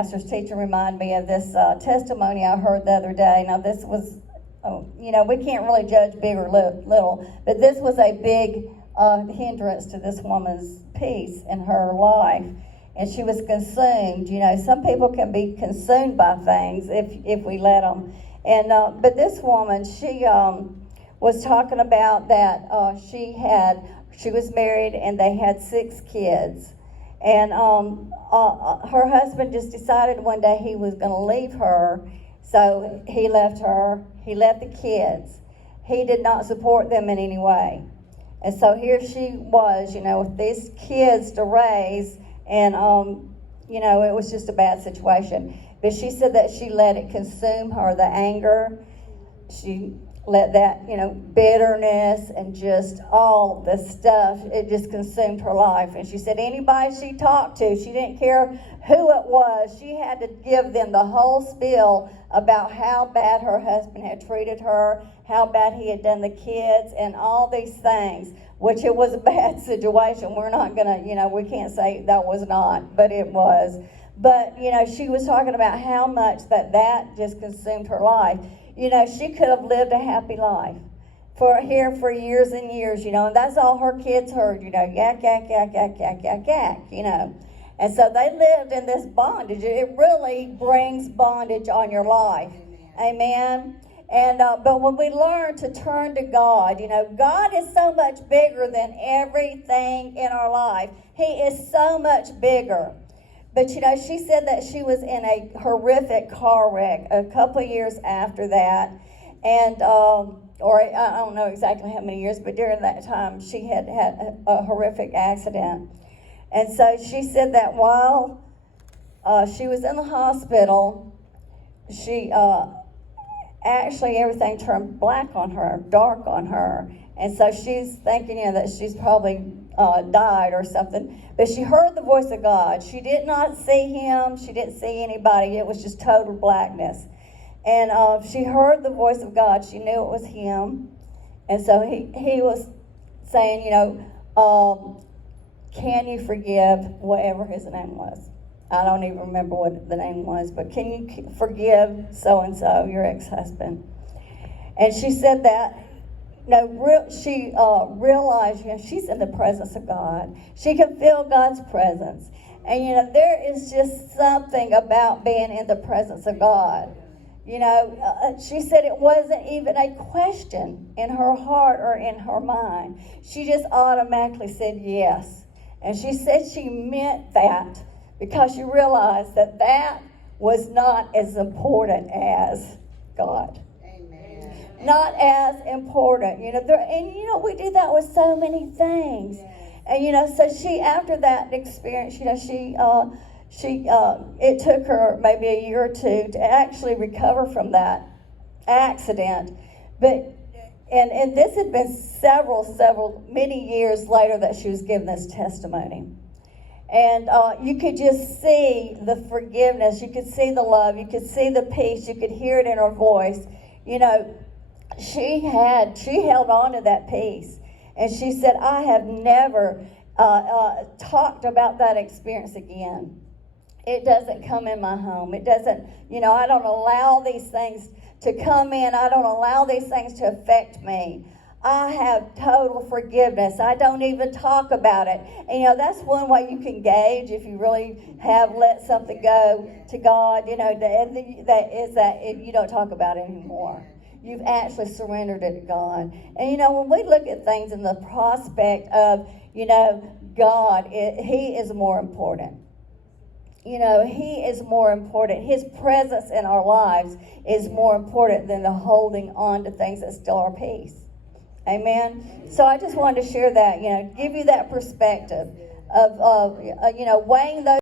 pastor's teacher reminded me of this testimony I heard the other day. Now, this was, we can't really judge big or little, but this was a big hindrance to this woman's peace in her life. And she was consumed. Some people can be consumed by things if we let them. And but this woman, she was talking about that she was married and they had 6 kids. And her husband just decided one day he was going to leave her. So he left her. He left the kids. He did not support them in any way. And so here she was, with these kids to raise. And, it was just a bad situation. But she said that she let it consume her, the anger. She let that, bitterness and just all the stuff, it just consumed her life. And she said anybody she talked to, she didn't care who it was, she had to give them the whole spiel about how bad her husband had treated her, how bad he had done the kids, and all these things, which it was a bad situation. We're not going to, we can't say that was not, but it was. But, she was talking about how much that just consumed her life. She could have lived a happy life for years and years, and that's all her kids heard, yak, yak, yak, yak, yak, yak, yak, And so they lived in this bondage. It really brings bondage on your life. Amen. And but when we learn to turn to God, God is so much bigger than everything in our life. He is so much bigger. But, she said that she was in a horrific car wreck a couple of years after that. And, or I don't know exactly how many years, but during that time, she had a horrific accident. And so she said that while she was in the hospital, she actually everything turned black on her, dark on her. And so she's thinking, that she's probably died or something. But she heard the voice of God. She did not see him. She didn't see anybody. It was just total blackness. And she heard the voice of God. She knew it was him. And so he was saying, can you forgive whatever his name was? I don't even remember what the name was, but can you forgive so-and-so, your ex-husband? And she said that, she realized, she's in the presence of God. She can feel God's presence. And, there is just something about being in the presence of God. She said it wasn't even a question in her heart or in her mind. She just automatically said yes. And she said she meant that because she realized that was not as important as God. Not as important, we do that with so many things. And, so she, after that experience, it took her maybe a year or two to actually recover from that accident. But, and this had been many years later that she was giving this testimony. And you could just see the forgiveness, you could see the love, you could see the peace, you could hear it in her voice. She held on to that peace. And she said, I have never talked about that experience again. It doesn't come in my home. It doesn't, I don't allow these things to come in. I don't allow these things to affect me. I have total forgiveness. I don't even talk about it. And, that's one way you can gauge if you really have let something go to God, that is that you don't talk about it anymore. You've actually surrendered it to God. And, when we look at things in the prospect of, God, He is more important. He is more important. His presence in our lives is more important than the holding on to things that steal our peace. Amen? So I just wanted to share that, give you that perspective of weighing those